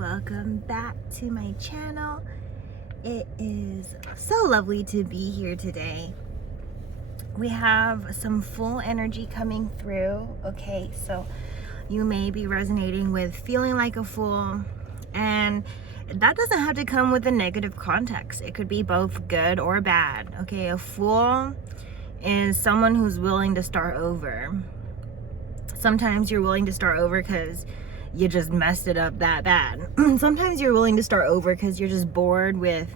welcome back to my channel. It is so lovely to be here today. We have some full energy coming through. Okay, so you may be resonating with feeling like a fool, and that doesn't have to come with a negative context. It could be both good or bad. Okay, a fool is someone who's willing to start over. Sometimes you're willing to start over because you just messed it up that bad. Sometimes you're willing to start over because you're just bored with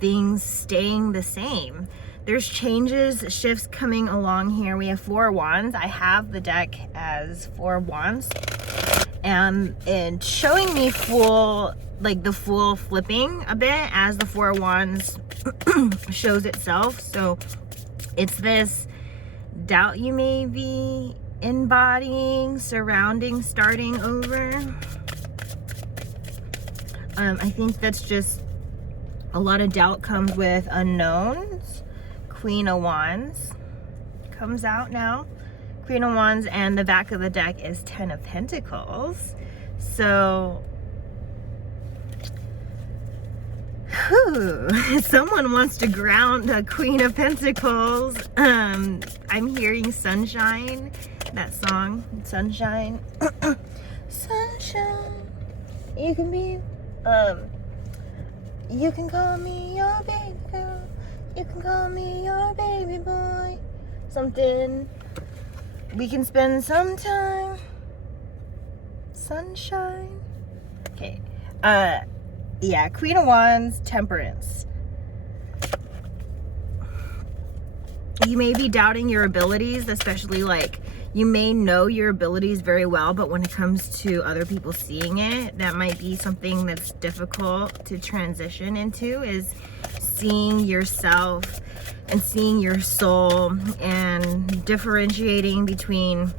things staying the same. There's changes, shifts coming along here. We have 4 wands. I have the deck as 4 wands. And it's showing me full, like the full flipping a bit as the 4 wands shows itself. So it's this doubt you may be embodying, surrounding, starting over. I think that's just a lot of doubt comes with unknowns. Queen of Wands comes out now. Queen of Wands, and the back of the deck is 10 of Pentacles. So someone wants to ground a Queen of Pentacles. I'm hearing Sunshine, that song, Sunshine. Sunshine, you can be, you can call me your baby girl, you can call me your baby boy, something, we can spend some time, sunshine. Okay, yeah, Queen of Wands, Temperance. You may be doubting your abilities, especially like you may know your abilities very well, but when it comes to other people seeing it, that might be something that's difficult to transition into, is seeing yourself and seeing your soul and differentiating between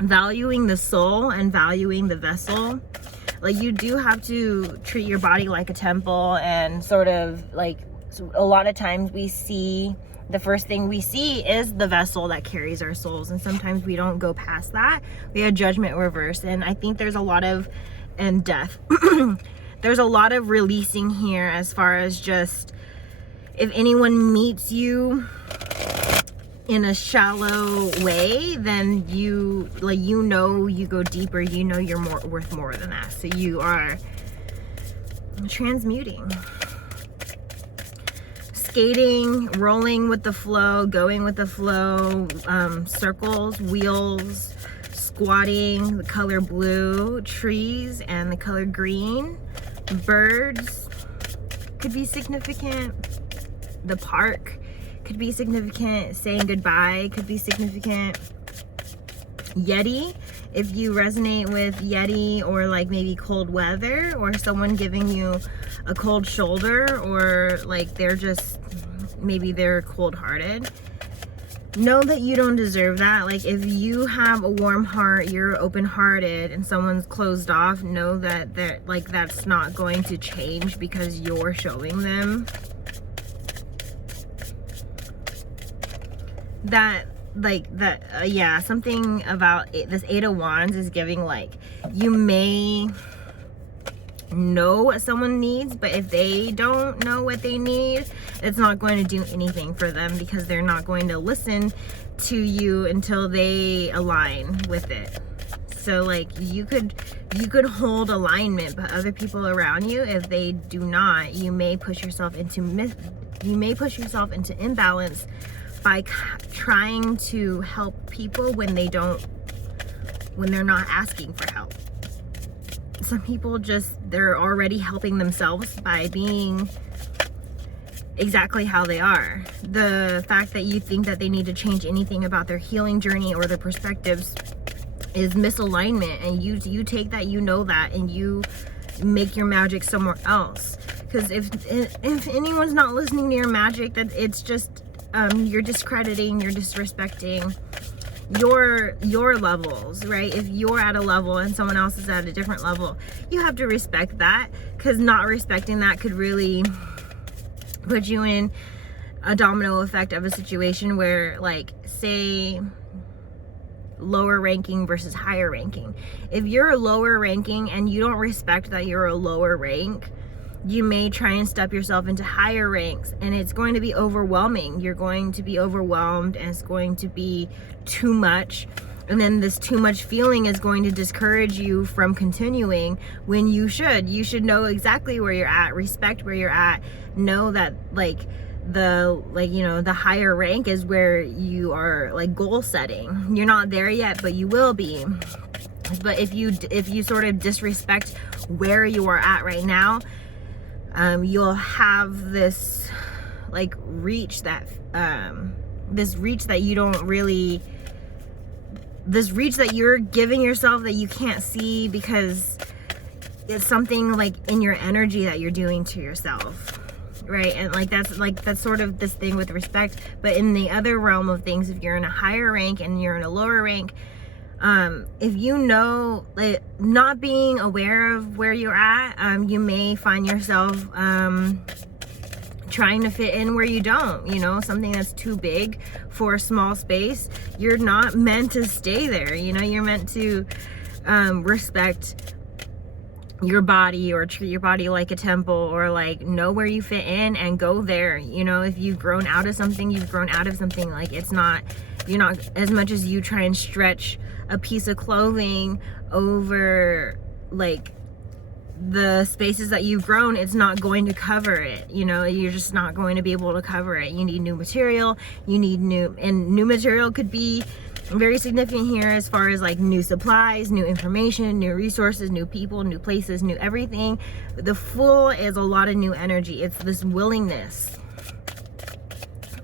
valuing the soul and valuing the vessel. Like, you do have to treat your body like a temple, and sort of like, a lot of times we see, the first thing we see is the vessel that carries our souls, and sometimes we don't go past that. We have judgment reverse, and I think there's a lot of, and death. There's a lot of releasing here, as far as just, if anyone meets you in a shallow way, then you, like, you know, you go deeper, you know you're worth more than that. So you are transmuting, skating, rolling with the flow, going with the flow, circles, wheels, squatting, the color blue, trees, and the color green, birds could be significant, the park could be significant, saying goodbye could be significant, Yeti, if you resonate with Yeti, or like maybe cold weather, or someone giving you a cold shoulder, or like they're just, maybe they're cold-hearted. Know that you don't deserve that. Like, if you have a warm heart, you're open-hearted, and someone's closed off, know that they're like, that's not going to change because you're showing them that, like, that yeah, something about it, this 8 of Wands is giving, like, you may know what someone needs, but if they don't know what they need, it's not going to do anything for them, because they're not going to listen to you until they align with it. So like, you could hold alignment, but other people around you, if they do not, you may push yourself into imbalance by trying to help people when they're not asking for help. Some people they're already helping themselves by being exactly how they are. The fact that you think that they need to change anything about their healing journey or their perspectives is misalignment, and you take that, you know that, and you make your magic somewhere else. Because if anyone's not listening to your magic, that it's just you're discrediting, you're disrespecting your levels, right? If you're at a level and someone else is at a different level, you have to respect that, because not respecting that could really put you in a domino effect of a situation where, like, say lower ranking versus higher ranking. If you're a lower ranking and you don't respect that you're a lower rank, you may try and step yourself into higher ranks, and it's going to be overwhelming. You're going to be overwhelmed, and it's going to be too much. And then this too much feeling is going to discourage you from continuing when you should. You should know exactly where you're at, respect where you're at, know that the higher rank is where you are like goal setting. You're not there yet, but you will be. But if you sort of disrespect where you are at right now, you'll have this like reach that you don't really, this reach that you're giving yourself that you can't see because it's something like in your energy that you're doing to yourself, right? And that's sort of this thing with respect. But in the other realm of things, if you're in a higher rank and you're in a lower rank, if you know, like, not being aware of where you're at, you may find yourself trying to fit in where you don't, something that's too big for a small space. You're not meant to stay there. You're meant to respect your body, or treat your body like a temple, or like know where you fit in and go there. If you've grown out of something, you've grown out of something. Like, you're not, as much as you try and stretch a piece of clothing over like the spaces that you've grown, it's not going to cover it. You're just not going to be able to cover it. You need new material. New material could be very significant here as far as like new supplies, new information, new resources, new people, new places, new everything. The Fool is a lot of new energy. It's this willingness.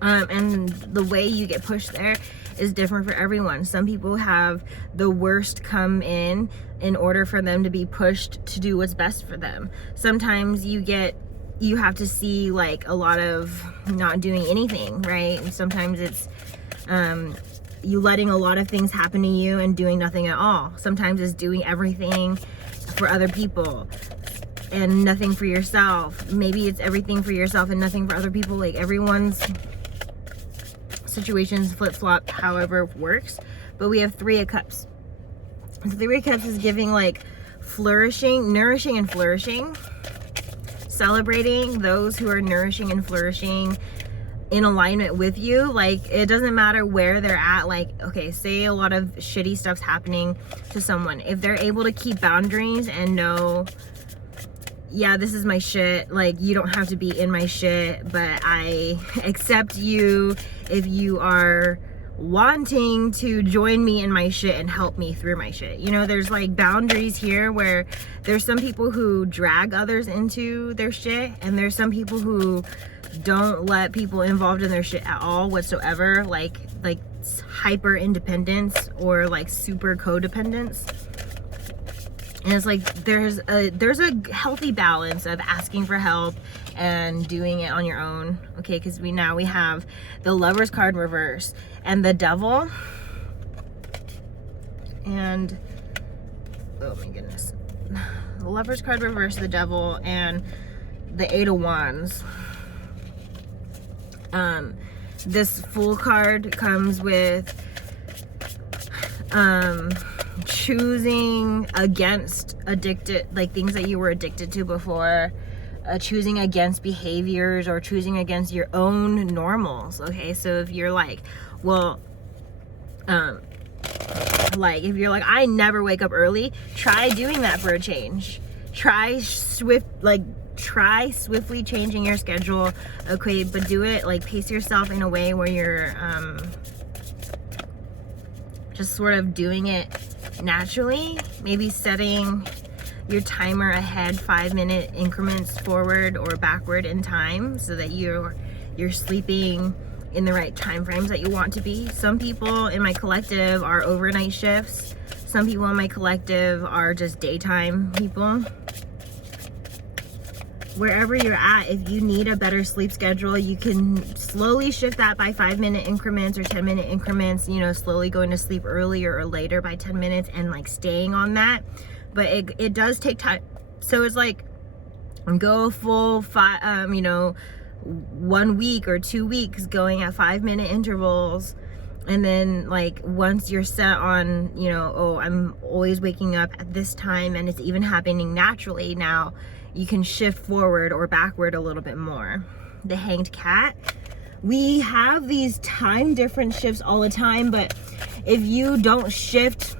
And the way you get pushed there is different for everyone. Some people have the worst come in order for them to be pushed to do what's best for them. Sometimes you have to see like a lot of not doing anything, right? And sometimes it's you letting a lot of things happen to you and doing nothing at all. Sometimes it's doing everything for other people and nothing for yourself. Maybe it's everything for yourself and nothing for other people. Like, everyone's situations flip-flop however it works. But we have Three of Cups. The Three of Cups is giving like flourishing, nourishing and flourishing, celebrating those who are nourishing and flourishing in alignment with you. Like, it doesn't matter where they're at. Like, okay, say a lot of shitty stuff's happening to someone. If they're able to keep boundaries and know, yeah, this is my shit, like, you don't have to be in my shit, but I accept you if you are wanting to join me in my shit and help me through my shit. There's like boundaries here where there's some people who drag others into their shit, and there's some people who don't let people involved in their shit at all whatsoever, like hyper independence or like super codependence. And it's like there's a healthy balance of asking for help and doing it on your own, okay? Because we have the Lover's card reverse and the Devil, and oh my goodness, the Lover's card reverse, the Devil, and the Eight of Wands. This Fool card comes with choosing against addicted, like things that you were addicted to before, choosing against behaviors, or choosing against your own normals. Okay, so if you're like, well, like if you're like, I never wake up early, try doing that for a change. Try swiftly changing your schedule, okay, but do it like, pace yourself in a way where you're just sort of doing it naturally. Maybe setting your timer ahead 5-minute increments forward or backward in time, so that you're sleeping in the right time frames that you want to be. Some people in my collective are overnight shifts. Some people in my collective are just daytime people. Wherever you're at, if you need a better sleep schedule, you can slowly shift that by 5-minute increments or 10-minute increments, slowly going to sleep earlier or later by 10 minutes and like staying on that. But it does take time. So it's like, go a full 1 week or 2 weeks going at 5-minute intervals And then like once you're set on, you know, oh, I'm always waking up at this time and it's even happening naturally, now you can shift forward or backward a little bit more. The Hanged Cat. We have these time difference shifts all the time, but if you don't shift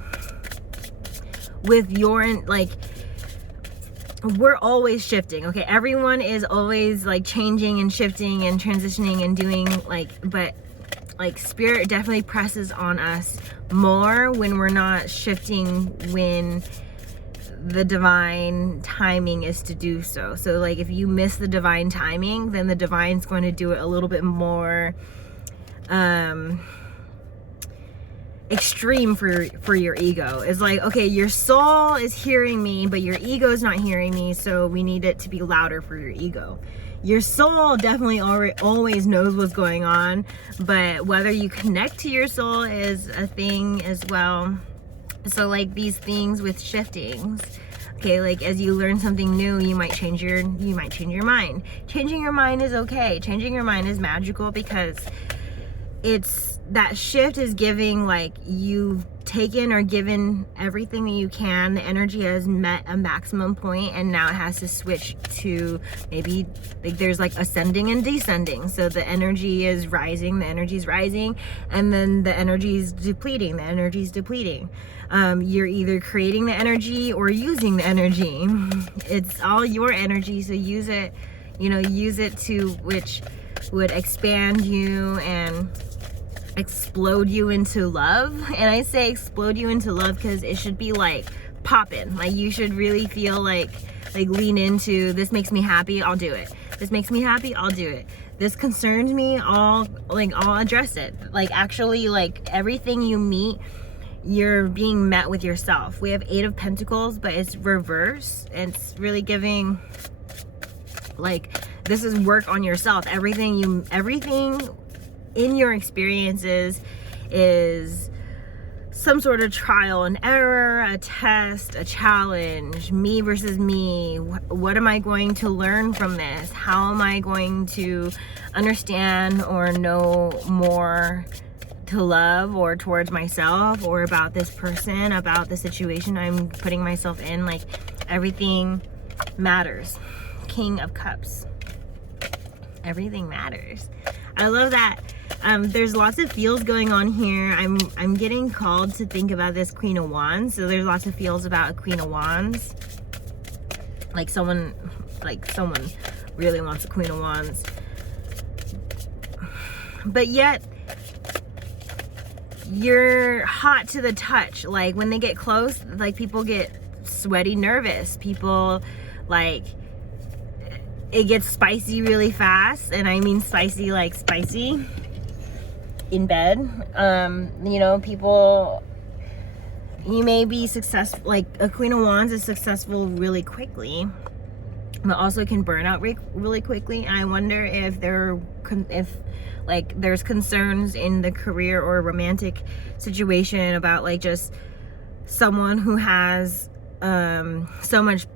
with your, like, we're always shifting, okay? Everyone is always like changing and shifting and transitioning and doing like, but like spirit definitely presses on us more when we're not shifting when the divine timing is to do so. So like if you miss the divine timing, then the divine's going to do it a little bit more extreme for your ego. It's like, okay, your soul is hearing me, but your ego is not hearing me, so we need it to be louder for your ego. Your soul definitely always knows what's going on, but whether you connect to your soul is a thing as well. So like these things with shiftings, okay, like as you learn something new, you might change your mind. Changing your mind is okay. Changing your mind is magical because it's that shift is giving, like, you've taken or given everything that you can. The energy has met a maximum point and now it has to switch to maybe like there's like ascending and descending. So the energy is rising, the energy is rising, and then the energy is depleting, the energy is depleting. You're either creating the energy or using the energy. It's all your energy, so use it, you know, use it to which would expand you and explode you into love. And I say explode you into love because it should be like popping. Like you should really feel like lean into, this makes me happy, I'll do it. This makes me happy, I'll do it. This concerns me, I'll address it. Like actually, like everything you meet, you're being met with yourself. We have 8 of Pentacles, but it's reverse. It's really giving, like, this is work on yourself. Everything in your experiences is some sort of trial and error, a test, a challenge, me versus me. What am I going to learn from this? How am I going to understand or know more to love or towards myself or about this person, about the situation I'm putting myself in? Like everything matters. King of Cups. Everything matters. I love that. There's lots of feels going on here. I'm getting called to think about this Queen of Wands. So there's lots of feels about a Queen of Wands. Like someone really wants a Queen of Wands. But yet you're hot to the touch. Like when they get close, like people get sweaty, nervous. People like, it gets spicy really fast, and I mean spicy like spicy in bed. You know, people, you may be successful, like a Queen of Wands is successful really quickly, but also can burn out really quickly. And I wonder if there's concerns in the career or romantic situation about like just someone who has so much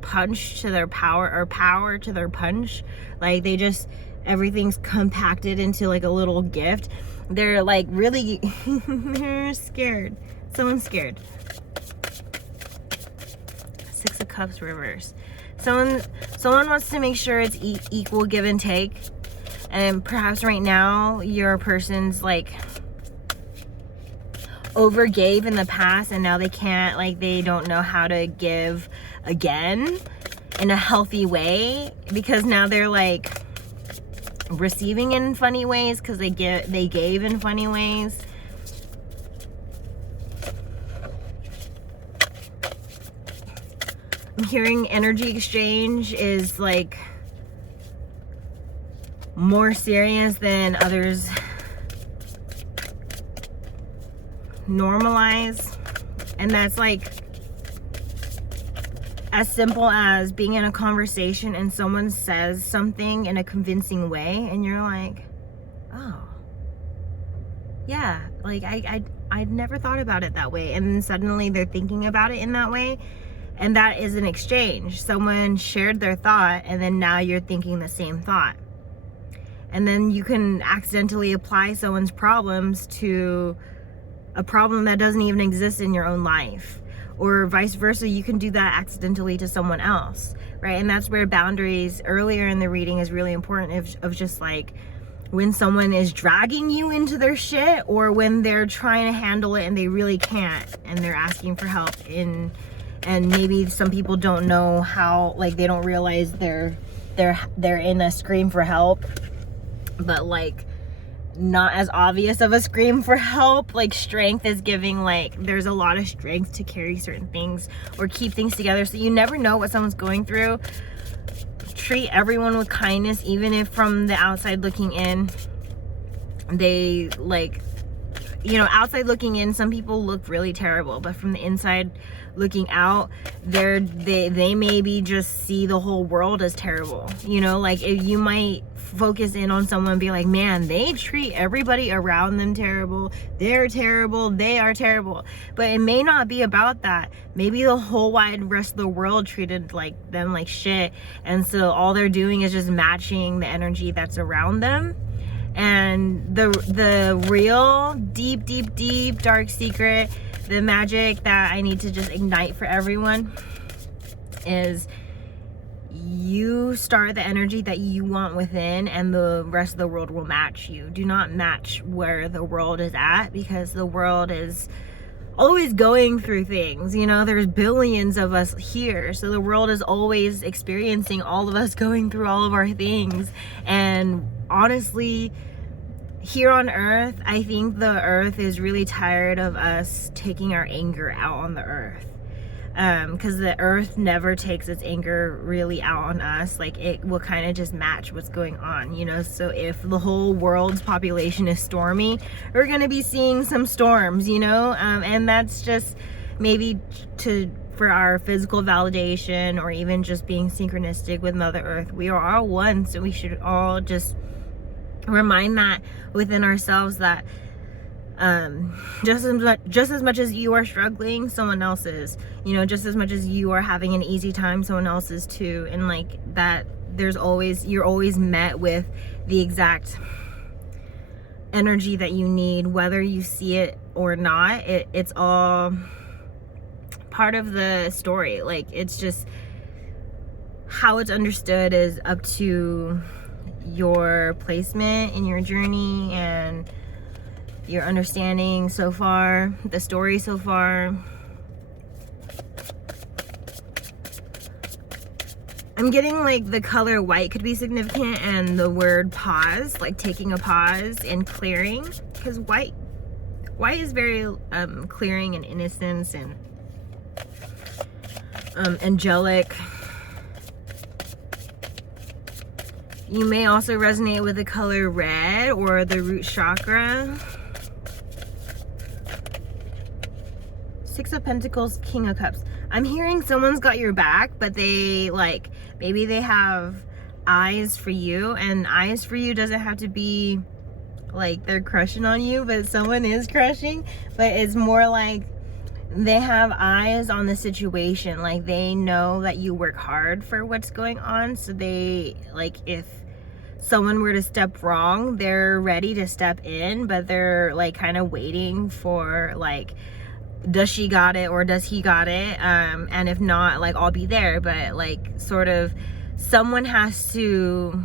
punch to their power, or power to their punch. Like they just, everything's compacted into like a little gift. They're like really they're scared. Someone's scared. 6 of Cups reverse. Someone wants to make sure it's equal give and take, and perhaps right now your person's like overgave in the past and now they can't, like they don't know how to give again in a healthy way, because now they're like receiving in funny ways because they gave in funny ways. I'm hearing energy exchange is like more serious than others normalize, and that's like as simple as being in a conversation and someone says something in a convincing way and you're like, oh yeah, like I'd never thought about it that way, and then suddenly they're thinking about it in that way, and that is an exchange. Someone shared their thought and then now you're thinking the same thought, and then you can accidentally apply someone's problems to a problem that doesn't even exist in your own life, or vice versa. You can do that accidentally to someone else, right? And that's where boundaries earlier in the reading is really important, of just like when someone is dragging you into their shit, or when they're trying to handle it and they really can't, and they're asking for help and maybe some people don't know how, like they don't realize they're in a scream for help, but like not as obvious of a scream for help. Like strength is giving, like there's a lot of strength to carry certain things or keep things together. So you never know what someone's going through. Treat everyone with kindness, even if from the outside looking in, they like, you know, outside looking in, some people look really terrible, but from the inside looking out, they maybe just see the whole world as terrible. You know, like if you might focus in on someone and be like, man, they treat everybody around them terrible, they're terrible, they are terrible. But it may not be about that. Maybe the whole wide rest of the world treated like them like shit, and so all they're doing is just matching the energy that's around them. And the real deep dark secret, the magic that I need to just ignite for everyone, is you start the energy that you want within, and the rest of the world will match you. Do not match where the world is at, because the world is always going through things. You know, there's billions of us here, so the world is always experiencing all of us going through all of our things. And honestly, here on earth, I think the earth is really tired of us taking our anger out on the earth, because the earth never takes its anger really out on us. Like it will kind of just match what's going on, you know. So if the whole world's population is stormy, we're gonna be seeing some storms, you know. And that's just maybe for our physical validation, or even just being synchronistic with Mother Earth. We are all one, so we should all just remind that within ourselves, that just as much as you are struggling, someone else is, you know, just as much as you are having an easy time, someone else is too. And like that, you're always met with the exact energy that you need, whether you see it or not. It's all part of the story. Like it's just how it's understood is up to your placement in your journey and your understanding so far, the story so far. I'm getting like the color white could be significant, and the word pause, like taking a pause and clearing, because white is very clearing and innocence and angelic. You may also resonate with the color red or the root chakra. Six of Pentacles, King of Cups. I'm hearing someone's got your back, but they like, maybe they have eyes for you, and eyes for you doesn't have to be like they're crushing on you, but someone is crushing. But it's more like they have eyes on the situation. Like they know that you work hard for what's going on, so they, like, if someone were to step wrong, they're ready to step in, but they're like kind of waiting for, like, does she got it or does he got it? And if not, like, I'll be there. But like sort of someone has to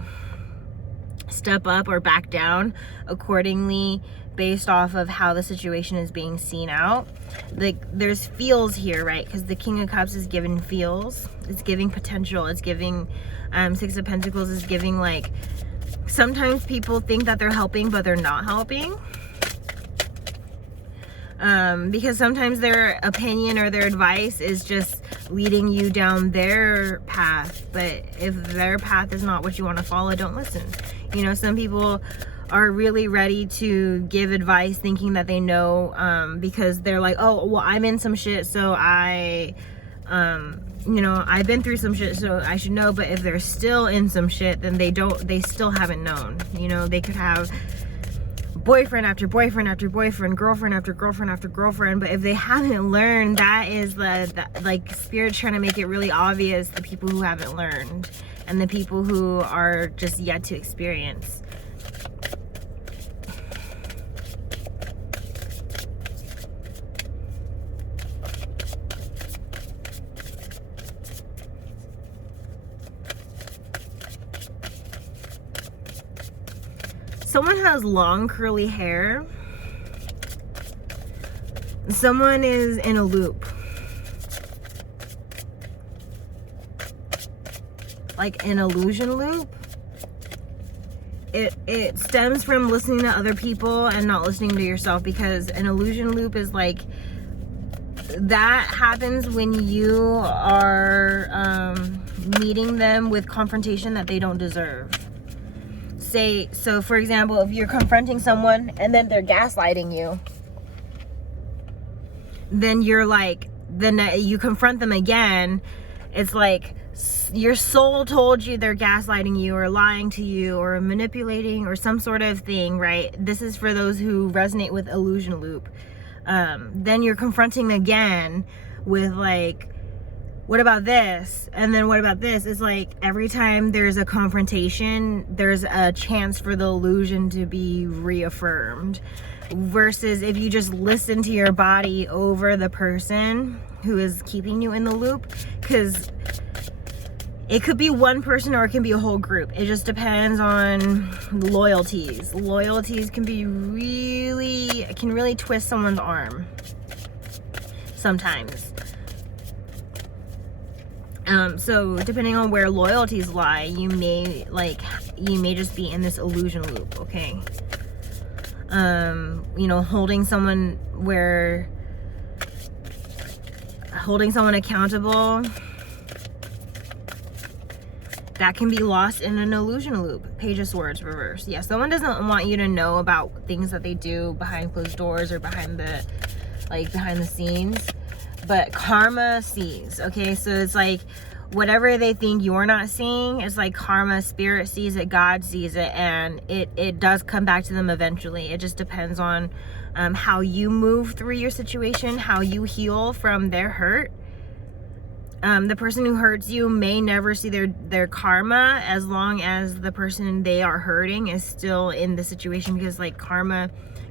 step up or back down accordingly based off of how the situation is being seen out. Like there's feels here, right? Because the King of Cups is giving feels, it's giving potential, it's giving Six of Pentacles is giving, like, sometimes people think that they're helping but they're not helping, because sometimes their opinion or their advice is just leading you down their path. But if their path is not what you want to follow, don't listen. You know, some people are really ready to give advice thinking that they know, because they're like, oh, well, I'm in some shit, so I you know, I've been through some shit, so I should know. But if they're still in some shit, then they still haven't known. You know, they could have boyfriend after boyfriend after boyfriend, girlfriend after girlfriend after girlfriend, but if they haven't learned, that is the like, Spirit's trying to make it really obvious, the people who haven't learned and the people who are just yet to experience. someone has long curly hair. Someone is in a loop. Like an illusion loop. It stems from listening to other people and not listening to yourself, because an illusion loop is like, that happens when you are meeting them with confrontation that they don't deserve. So for example, if you're confronting someone and then they're gaslighting you, then you're like, then you confront them again, it's like your soul told you they're gaslighting you or lying to you or manipulating or some sort of thing, right? This is for those who resonate with illusion loop. Then you're confronting again with like, what about this? And then what about this? It's like every time there's a confrontation, there's a chance for the illusion to be reaffirmed. Versus if you just listen to your body over the person who is keeping you in the loop, because it could be one person or it can be a whole group. It just depends on loyalties. Loyalties can really twist someone's arm sometimes. So depending on where loyalties lie, you may just be in this illusion loop, okay? Holding someone accountable, that can be lost in an illusion loop. Page of Swords reverse. Yeah, someone doesn't want you to know about things that they do behind closed doors or behind the scenes, but karma sees, okay? So it's like whatever they think you're not seeing, it's like karma, spirit sees it, God sees it, and it does come back to them eventually. It just depends on how you move through your situation, how you heal from their hurt. The person who hurts you may never see their karma as long as the person they are hurting is still in the situation, because like karma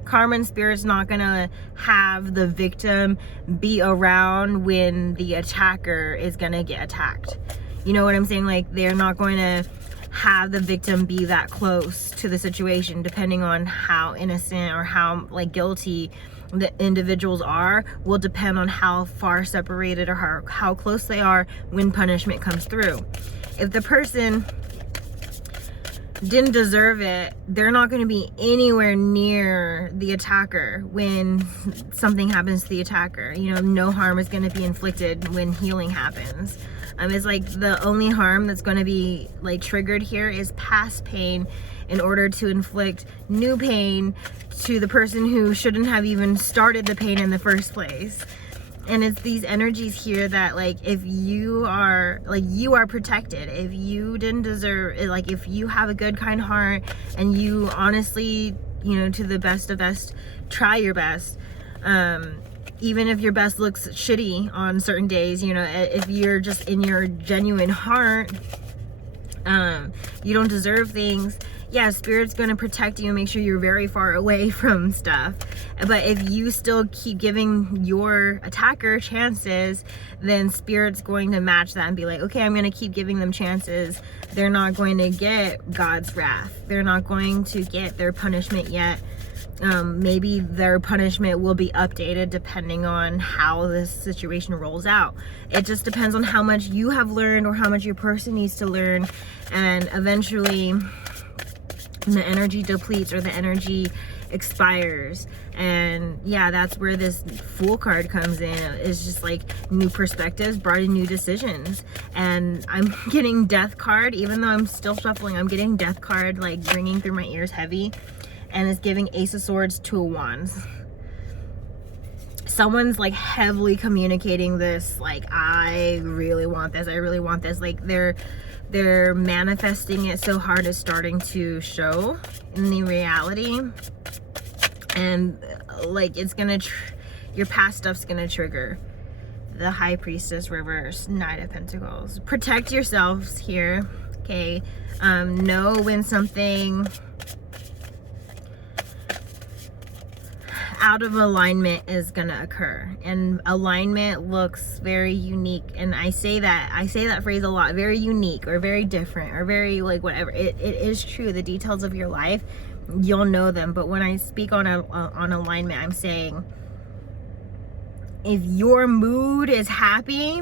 and spirit's not gonna have the victim be around when the attacker is gonna get attacked. You know what I'm saying? Like they're not going to have the victim be that close to the situation, depending on how innocent or how like guilty the individuals are, will depend on how far separated or how close they are when punishment comes through. If the person didn't deserve it, they're not going to be anywhere near the attacker when something happens to the attacker. No harm is going to be inflicted when healing happens. It's like the only harm that's going to be like triggered here is past pain in order to inflict new pain to the person who shouldn't have even started the pain in the first place. And it's these energies here that like, if you are protected, if you didn't deserve it, like if you have a good kind heart and you honestly, to the best of best, try your best, even if your best looks shitty on certain days, if you're just in your genuine heart, you don't deserve things. Yeah, spirit's going to protect you and make sure you're very far away from stuff. But if you still keep giving your attacker chances, then spirit's going to match that and be like, okay, I'm going to keep giving them chances. They're not going to get God's wrath. They're not going to get their punishment yet. Maybe their punishment will be updated depending on how this situation rolls out. It just depends on how much you have learned or how much your person needs to learn. And eventually the energy depletes or the energy expires. And yeah, that's where this Fool card comes in. It's just like new perspectives brought in new decisions. And I'm getting Death card, even though I'm still shuffling, I'm getting Death card like ringing through my ears heavy. And it's giving Ace of Swords, Two of Wands. Someone's like heavily communicating this, like, I really want this, I really want this. Like they're manifesting it so hard, it's starting to show in the reality. And like it's gonna your past stuff's gonna trigger. The High Priestess reverse, Knight of Pentacles. Protect yourselves here, okay? Know when something out of alignment is gonna occur, and alignment looks very unique. And I say that phrase a lot, very unique or very different or very like whatever. It is true. The details of your life you'll know them. But when I speak on alignment, I'm saying if your mood is happy,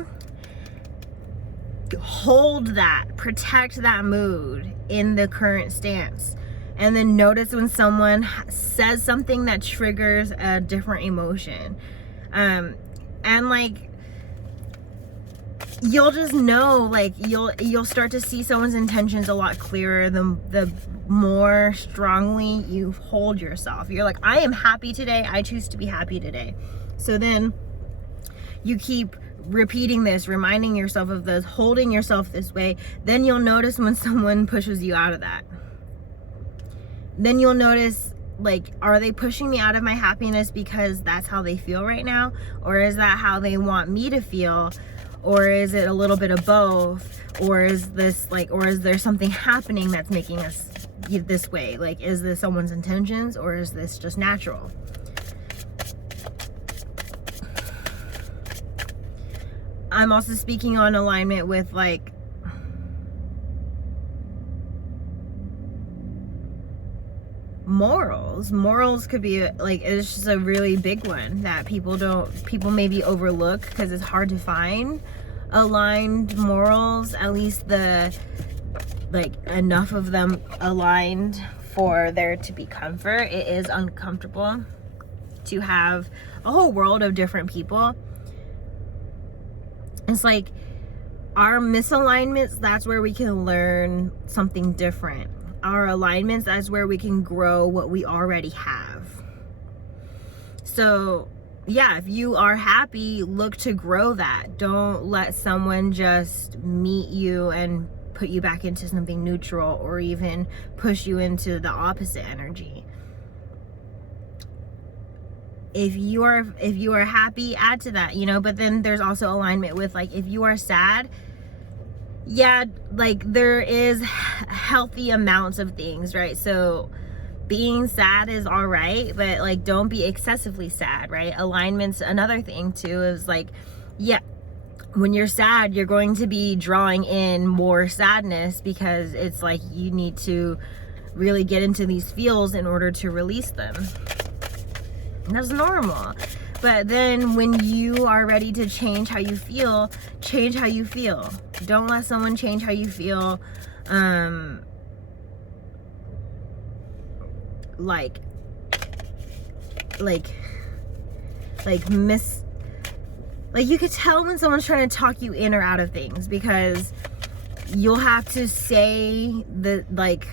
hold that, protect that mood in the current stance. And then notice when someone says something that triggers a different emotion. And like, you'll just know, like, you'll start to see someone's intentions a lot clearer the more strongly you hold yourself. You're like, I am happy today. I choose to be happy today. So then you keep repeating this, reminding yourself of this, holding yourself this way. Then you'll notice when someone pushes you out of that. Then you'll notice, like, are they pushing me out of my happiness because that's how they feel right now? Or is that how they want me to feel? Or is it a little bit of both? Or is this like, or is there something happening that's making us this way? Like, is this someone's intentions, or is this just natural? I'm also speaking on alignment with, like, morals could be like, it's just a really big one that people maybe overlook because it's hard to find aligned morals, at least enough of them aligned for there to be comfort. It is uncomfortable to have a whole world of different people. It's like our misalignments, that's where we can learn something different. Our alignments, that's where we can grow what we already have. So yeah, if you are happy, look to grow that. Don't let someone just meet you and put you back into something neutral, or even push you into the opposite energy. If you are happy, add to that, you know. But then there's also alignment with, like, if you are sad, yeah, like, there is healthy amounts of things, right? So being sad is all right, but, like, don't be excessively sad, right? Alignment's another thing too, is like, yeah, when you're sad, you're going to be drawing in more sadness because it's like you need to really get into these feels in order to release them. That's normal. But then when you are ready to change how you feel, change how you feel. Don't let someone change how you feel. Like you could tell when someone's trying to talk you in or out of things, because you'll have to say like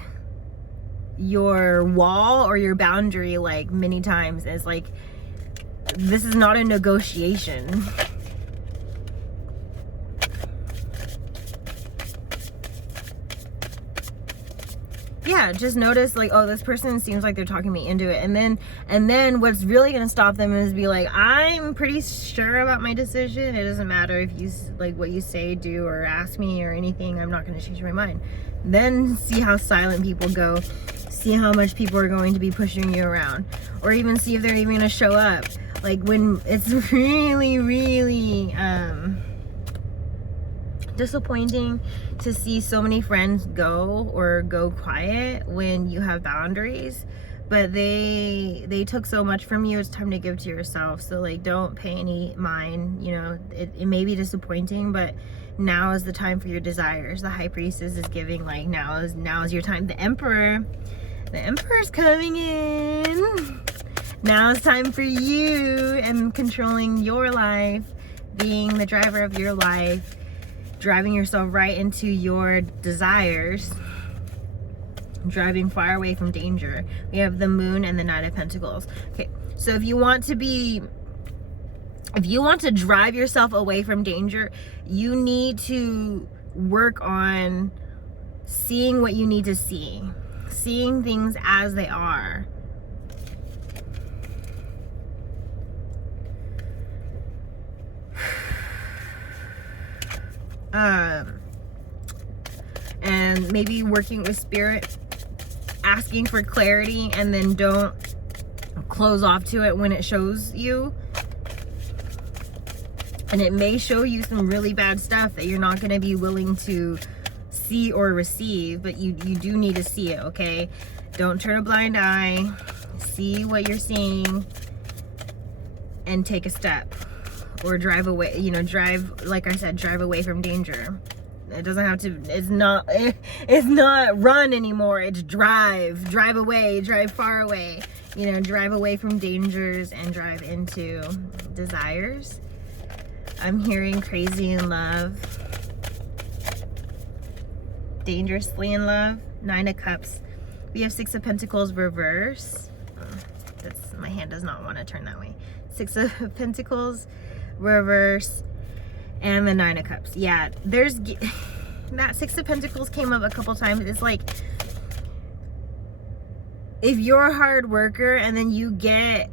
your wall or your boundary like many times as like, this is not a negotiation. Yeah, just notice, like, oh, this person seems like they're talking me into it. And then what's really going to stop them is be like, I'm pretty sure about my decision. It doesn't matter if you, like, what you say, do, or ask me or anything. I'm not going to change my mind. Then see how silent people go. See how much people are going to be pushing you around. Or even see if they're even going to show up. Like, when it's really, really disappointing to see so many friends go quiet when you have boundaries, but they took so much from you. It's time to give to yourself. So, like, don't pay any mind. You know, it may be disappointing, but now is the time for your desires. The High Priestess is giving, like, now is your time. The Emperor's coming in. Now it's time for you and controlling your life, being the driver of your life, driving yourself right into your desires, driving far away from danger. We have the Moon and the Knight of Pentacles. Okay, so if you want to drive yourself away from danger, you need to work on seeing what you need to see, seeing things as they are. And maybe working with spirit, asking for clarity, and then don't close off to it when it shows you. And it may show you some really bad stuff that you're not going to be willing to see or receive, but you do need to see it, okay? Don't turn a blind eye. See what you're seeing and take a step, or drive away. You know, drive, like I said, drive away from danger. It doesn't have to, it's not run anymore. It's drive away, drive far away. You know, drive away from dangers and drive into desires. I'm hearing crazy in love, dangerously in love. 9 of Cups. We have 6 of Pentacles reverse. My hand does not want to turn that way. 6 of Pentacles reverse and the 9 of Cups. Yeah, there's that 6 of Pentacles came up a couple times. It's like, if you're a hard worker and then you get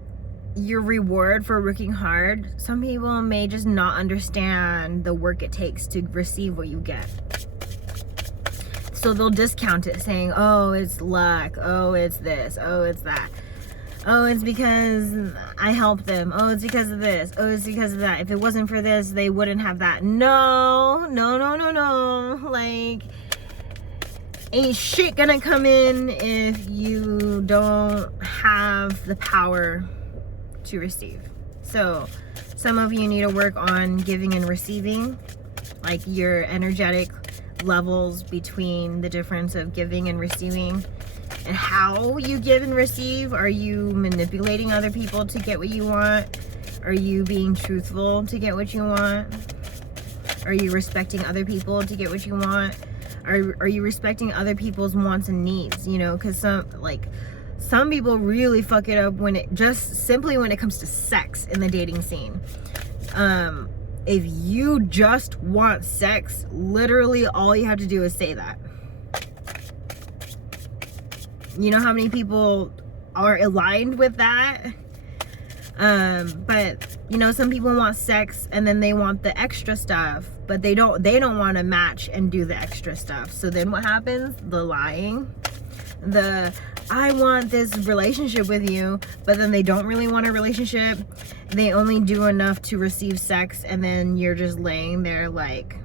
your reward for working hard, some people may just not understand the work it takes to receive what you get. So they'll discount it, saying, oh, it's luck, oh, it's this, oh, it's that, oh, it's because I helped them, oh, it's because of this, oh, it's because of that. If it wasn't for this, they wouldn't have that. No. Like, ain't shit gonna come in if you don't have the power to receive. So some of you need to work on giving and receiving, like your energetic levels between the difference of giving and receiving, and how you give and receive. Are you manipulating other people to get what you want? Are you being truthful to get what you want? Are you respecting other people to get what you want? Are you respecting other people's wants and needs? You know, because some people really fuck it up when it comes to sex in the dating scene. If you just want sex, literally all you have to do is say that. You know how many people are aligned with that? But you know, some people want sex and then they want the extra stuff, but they don't want to match and do the extra stuff. So then what happens? The lying, I want this relationship with you, but then they don't really want a relationship. They only do enough to receive sex, and then you're just laying there like,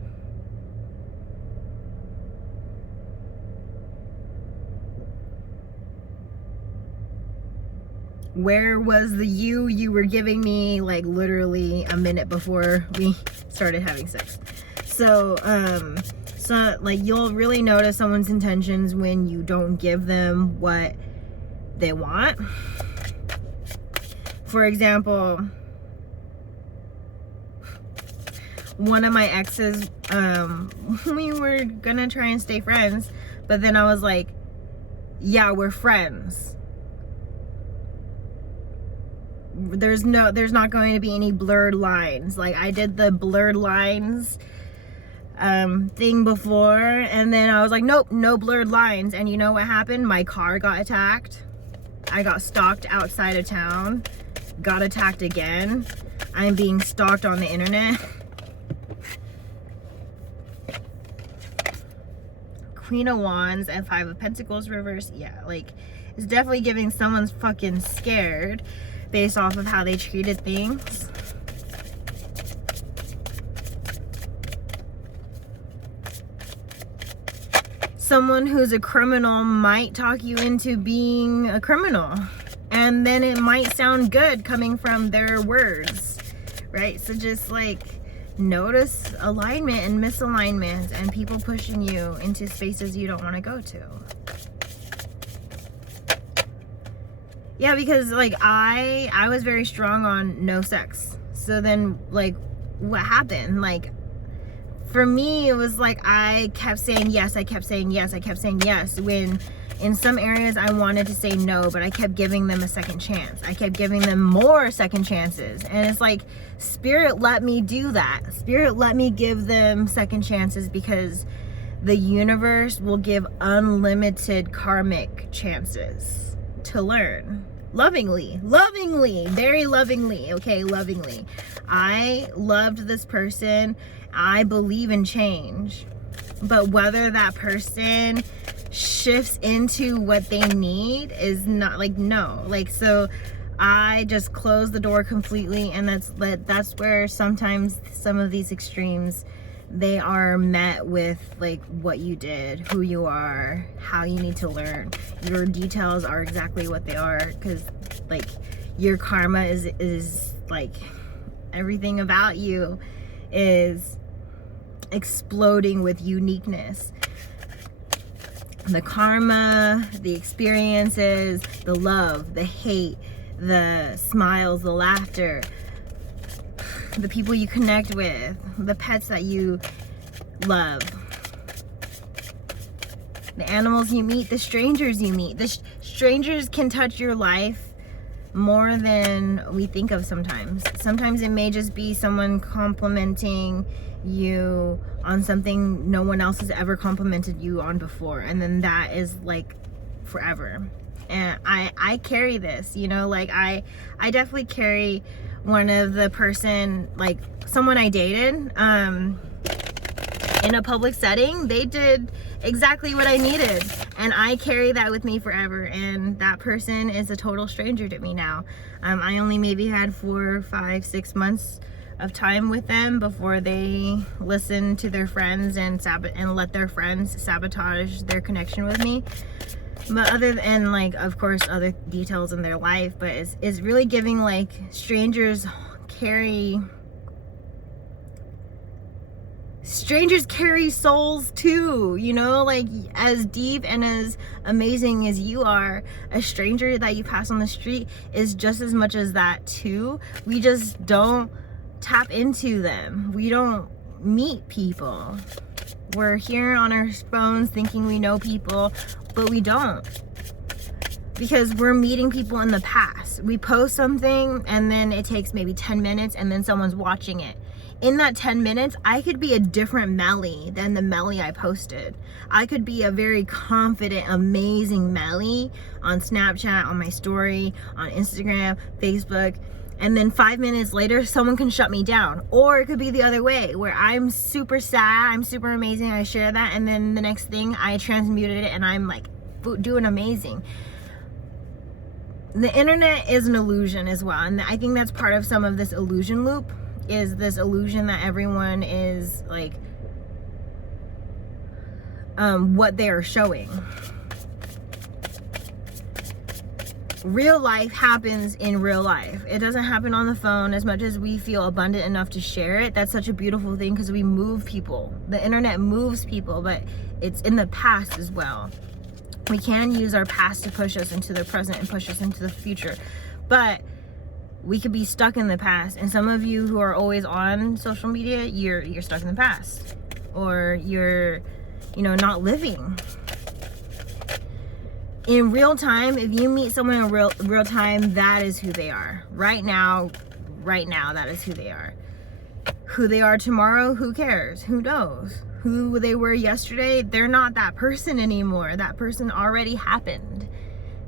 where was the you were giving me like literally a minute before we started having sex? So like, you'll really notice someone's intentions when you don't give them what they want. For example, one of my exes, we were gonna try and stay friends, but then I was like, yeah, we're friends. There's not going to be any blurred lines. Like, I did the blurred lines thing before, and then I was like, nope, no blurred lines. And you know what happened? My car got attacked. I got stalked outside of town, got attacked again. I'm being stalked on the internet. Queen of Wands and 5 of Pentacles reverse. Yeah, like, it's definitely giving someone's fucking scared based off of how they treated things. Someone who's a criminal might talk you into being a criminal, and then it might sound good coming from their words, right? So just like, notice alignment and misalignment and people pushing you into spaces you don't want to go to. Yeah, because like I was very strong on no sex. So then like, what happened? Like, for me, it was like I kept saying yes, I kept saying yes, I kept saying yes, when in some areas I wanted to say no, but I kept giving them a second chance. I kept giving them more second chances. And it's like, Spirit let me do that. Spirit let me give them second chances, because the universe will give unlimited karmic chances to learn. Lovingly, very lovingly, okay, lovingly. I loved this person. I believe in change, but whether that person shifts into what they need is not, like, no. Like, so I just closed the door completely, and that's where sometimes some of these extremes they are met with like what you did, who you are, how you need to learn. Your details are exactly what they are, because like your karma is like everything about you is exploding with uniqueness. The karma, the experiences, the love, the hate, the smiles, the laughter, the people you connect with, the pets that you love, the animals you meet, the strangers you meet. The strangers can touch your life more than we think of sometimes. Sometimes it may just be someone complimenting you on something no one else has ever complimented you on before, and then that is like forever. And I carry this, you know, like I definitely carry one of the person, like someone I dated in a public setting. They did exactly what I needed, and I carry that with me forever. And that person is a total stranger to me now. I only maybe had 4, 5, 6 months of time with them before they listened to their friends and let their friends sabotage their connection with me. But other than, like, of course, other details in their life, but it's really giving, like, strangers carry souls too, you know, like as deep and as amazing as you are, a stranger that you pass on the street is just as much as that too. We just don't tap into them. We don't meet people. We're here on our phones thinking we know people, but we don't, because we're meeting people in the past. We post something and then it takes maybe 10 minutes and then someone's watching it. In that 10 minutes, I could be a different Melly than the Melly I posted. I could be a very confident, amazing Melly on Snapchat, on my story, on Instagram, Facebook, and then 5 minutes later, someone can shut me down. Or it could be the other way, where I'm super sad, I'm super amazing, I share that, and then the next thing, I transmuted it and I'm like doing amazing. The internet is an illusion as well, and I think that's part of some of this illusion loop, is this illusion that everyone is like what they are showing. Real life happens in real life. It doesn't happen on the phone. As much as we feel abundant enough to share it, that's such a beautiful thing, because we move people. The internet moves people, but it's in the past as well. We can use our past to push us into the present and push us into the future, but we could be stuck in the past. And some of you who are always on social media, you're stuck in the past, or you're, you know, not living in real time. If you meet someone in real time, that is who they are. Right now, that is who they are. Who they are tomorrow, who cares? Who knows? Who they were yesterday, they're not that person anymore. That person already happened.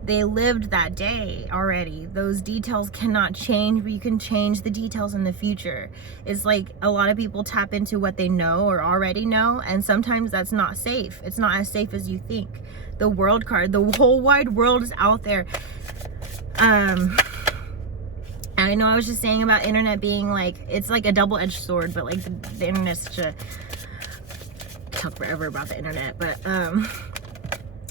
They lived that day already. Those details cannot change, but you can change the details in the future. It's like a lot of people tap into what they know or already know, and sometimes that's not safe. It's not as safe as you think. The world card, the whole wide world is out there. And I know I was just saying about internet being like, it's like a double-edged sword, but like the internet's such a, talk forever about the internet, but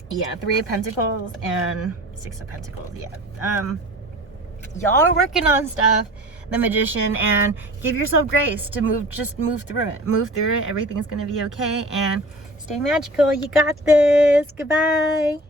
yeah, 3 of Pentacles and 6 of Pentacles. Yeah, y'all are working on stuff, the Magician, and give yourself grace to just move through it. Everything's gonna be okay, and stay magical. You got this. Goodbye.